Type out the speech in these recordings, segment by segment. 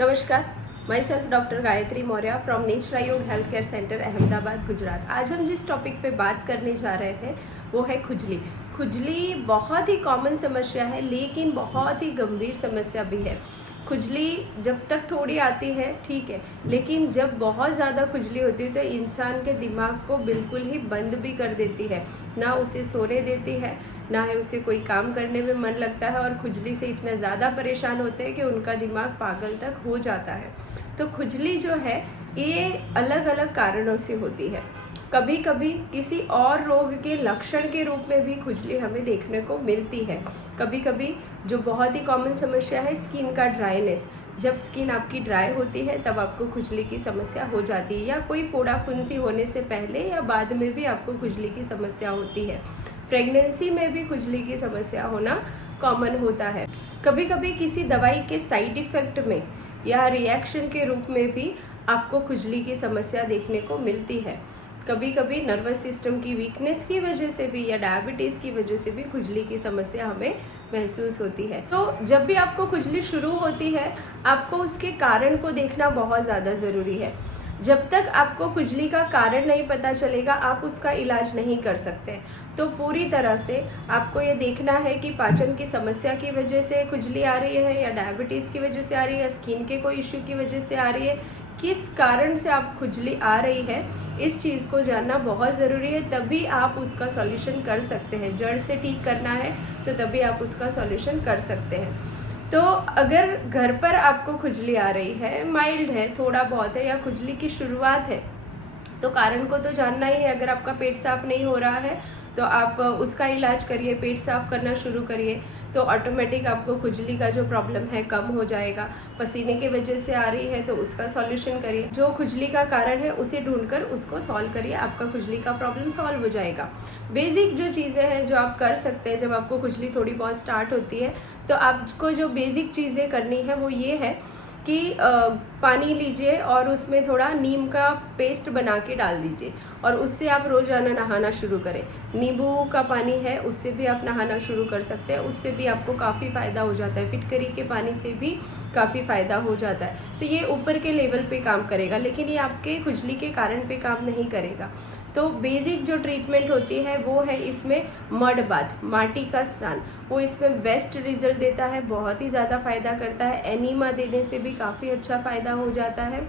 नमस्कार, myself doctor Gayatri Maurya from Natureyog health care centre Ahmedabad Gujarat. आज हम जिस टॉपिक पे बात करने जा रहे हैं वो है खुजली। खुजली बहुत ही कॉमन समस्या है लेकिन बहुत ही गंभीर समस्या भी है। खुजली जब तक थोड़ी आती है ठीक है, लेकिन जब बहुत ज़्यादा खुजली होती है तो इंसान के दिमाग को बिल्कुल ही बंद भी कर देती है, ना उसे सोने देती है, ना है उसे कोई काम करने में मन लगता है और खुजली से इतना ज़्यादा परेशान होते हैं कि उनका दिमाग पागल तक हो जाता है। तो खुजली जो है ये अलग अलग कारणों से होती है। कभी कभी किसी और रोग के लक्षण के रूप में भी खुजली हमें देखने को मिलती है। कभी कभी जो बहुत ही कॉमन समस्या है स्किन का ड्राइनेस, जब स्किन आपकी ड्राई होती है तब आपको खुजली की समस्या हो जाती है, या कोई फोड़ा फुंसी होने से पहले या बाद में भी आपको खुजली की समस्या होती है। प्रेगनेंसी में भी खुजली की समस्या होना कॉमन होता है। कभी कभी किसी दवाई के साइड इफ़ेक्ट में या रिएक्शन के रूप में भी आपको खुजली की समस्या देखने को मिलती है। कभी कभी नर्वस सिस्टम की वीकनेस की वजह से भी या डायबिटीज़ की वजह से भी खुजली की समस्या हमें महसूस होती है। तो जब भी आपको खुजली शुरू होती है आपको उसके कारण को देखना बहुत ज़्यादा ज़रूरी है। जब तक आपको खुजली का कारण नहीं पता चलेगा आप उसका इलाज नहीं कर सकते। तो पूरी तरह से आपको ये देखना है कि पाचन की समस्या की वजह से खुजली आ रही है या डायबिटीज़ की वजह से आ रही है या स्किन के कोई इश्यू की वजह से आ रही है, किस कारण से आप खुजली आ रही है, इस चीज़ को जानना बहुत ज़रूरी है। तभी आप उसका सॉल्यूशन कर सकते हैं। जड़ से ठीक करना है तो तभी आप उसका सॉल्यूशन कर सकते हैं। तो अगर घर पर आपको खुजली आ रही है, माइल्ड है, थोड़ा बहुत है या खुजली की शुरुआत है, तो कारण को तो जानना ही है। अगर आपका पेट साफ नहीं हो रहा है तो आप उसका इलाज करिए, पेट साफ करना शुरू करिए, तो ऑटोमेटिक आपको खुजली का जो प्रॉब्लम है कम हो जाएगा। पसीने की वजह से आ रही है तो उसका सॉल्यूशन करिए। जो खुजली का कारण है उसे ढूंढकर उसको सॉल्व करिए, आपका खुजली का प्रॉब्लम सॉल्व हो जाएगा। बेसिक जो चीज़ें हैं जो आप कर सकते हैं जब आपको खुजली थोड़ी बहुत स्टार्ट होती है, तो आपको जो बेसिक चीज़ें करनी है वो ये है कि पानी लीजिए और उसमें थोड़ा नीम का पेस्ट बना के डाल दीजिए और उससे आप रोज़ाना नहाना शुरू करें। नींबू का पानी है उससे भी आप नहाना शुरू कर सकते हैं, उससे भी आपको काफ़ी फ़ायदा हो जाता है। फिटकरी के पानी से भी काफ़ी फ़ायदा हो जाता है। तो ये ऊपर के लेवल पे काम करेगा लेकिन ये आपके खुजली के कारण पे काम नहीं करेगा। तो बेसिक जो ट्रीटमेंट होती है वो है इसमें मड बाथ, माटी का स्नान, वो इसमें बेस्ट रिजल्ट देता है, बहुत ही ज़्यादा फायदा करता है। एनीमा देने से भी काफ़ी अच्छा फायदा हो जाता है।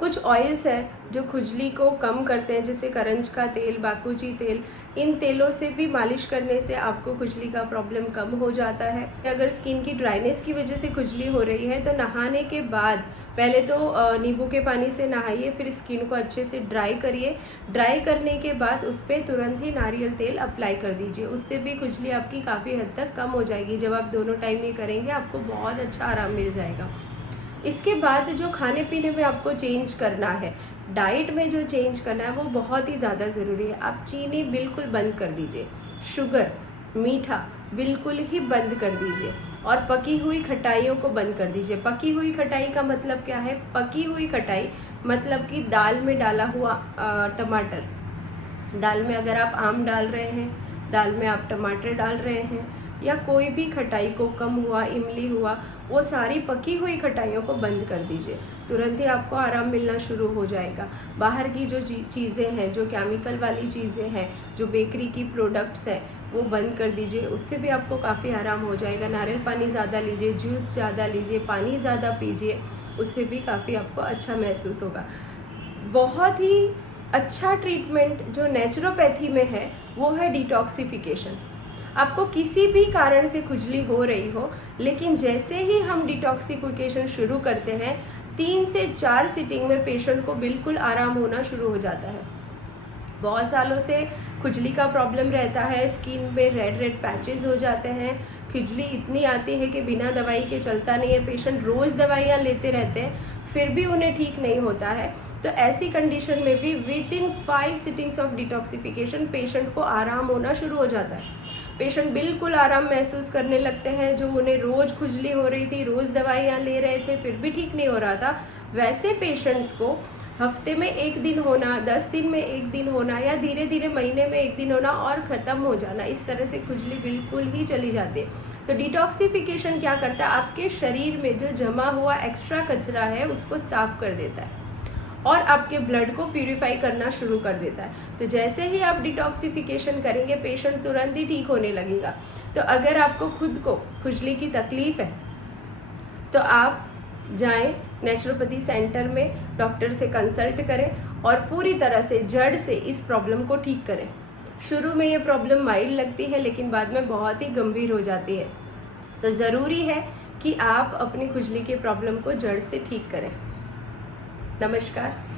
कुछ ऑयल्स हैं जो खुजली को कम करते हैं, जैसे करंज का तेल, बाकुची तेल, इन तेलों से भी मालिश करने से आपको खुजली का प्रॉब्लम कम हो जाता है। अगर स्किन की ड्राइनेस की वजह से खुजली हो रही है तो नहाने के बाद पहले तो नींबू के पानी से नहाइए, फिर स्किन को अच्छे से ड्राई करिए। ड्राई करने के बाद उस पर तुरंत ही नारियल तेल अप्लाई कर दीजिए, उससे भी खुजली आपकी काफ़ी हद तक कम हो जाएगी। जब आप दोनों टाइम ये करेंगे आपको बहुत अच्छा आराम मिल जाएगा। इसके बाद जो खाने पीने में आपको चेंज करना है, डाइट में जो चेंज करना है वो बहुत ही ज़्यादा ज़रूरी है। आप चीनी बिल्कुल बंद कर दीजिए, शुगर, मीठा बिल्कुल ही बंद कर दीजिए और पकी हुई खटाइयों को बंद कर दीजिए। पकी हुई खटाई का मतलब क्या है? पकी हुई खटाई मतलब कि दाल में डाला हुआ टमाटर, दाल में अगर आप आम डाल रहे हैं, दाल में आप टमाटर डाल रहे हैं, या कोई भी खटाई को कम हुआ, इमली हुआ, वो सारी पकी हुई खटाइयों को बंद कर दीजिए। तुरंत ही आपको आराम मिलना शुरू हो जाएगा। बाहर की जो चीज़ें हैं, जो केमिकल वाली चीज़ें हैं, जो बेकरी की प्रोडक्ट्स हैं, वो बंद कर दीजिए, उससे भी आपको काफ़ी आराम हो जाएगा। नारियल पानी ज़्यादा लीजिए, जूस ज़्यादा लीजिए, पानी ज़्यादा पीजिए, उससे भी काफ़ी आपको अच्छा महसूस होगा। बहुत ही अच्छा ट्रीटमेंट जो नेचुरोपैथी में है वो है डिटॉक्सिफिकेशन। आपको किसी भी कारण से खुजली हो रही हो, लेकिन जैसे ही हम डिटॉक्सिफिकेशन शुरू करते हैं 3 से 4 सिटिंग में पेशेंट को बिल्कुल आराम होना शुरू हो जाता है। बहुत सालों से खुजली का प्रॉब्लम रहता है, स्किन में रेड रेड पैचेस हो जाते हैं, खुजली इतनी आती है कि बिना दवाई के चलता नहीं है। पेशेंट रोज़ दवाइयाँ लेते रहते हैं फिर भी उन्हें ठीक नहीं होता है। तो ऐसी कंडीशन में भी with in 5 sittings of detoxification patient को आराम होना शुरू हो जाता है। पेशेंट बिल्कुल आराम महसूस करने लगते हैं। जो उन्हें रोज़ खुजली हो रही थी, रोज़ दवाइयाँ ले रहे थे फिर भी ठीक नहीं हो रहा था, वैसे पेशेंट्स को हफ्ते में 1 दिन होना, 10 दिन में 1 दिन होना, या धीरे धीरे महीने में 1 दिन होना और ख़त्म हो जाना, इस तरह से खुजली बिल्कुल ही चली जाती है। तो डिटॉक्सिफिकेशन क्या करता है, आपके शरीर में जो जमा हुआ एक्स्ट्रा कचरा है उसको साफ कर देता है और आपके ब्लड को प्यूरिफाई करना शुरू कर देता है। तो जैसे ही आप डिटॉक्सिफिकेशन करेंगे पेशेंट तुरंत ही ठीक होने लगेगा। तो अगर आपको खुद को खुजली की तकलीफ है तो आप जाएं नेचुरोपैथी सेंटर में, डॉक्टर से कंसल्ट करें और पूरी तरह से जड़ से इस प्रॉब्लम को ठीक करें। शुरू में ये प्रॉब्लम माइल्ड लगती है लेकिन बाद में बहुत ही गंभीर हो जाती है। तो ज़रूरी है कि आप अपनी खुजली के प्रॉब्लम को जड़ से ठीक करें। नमस्कार।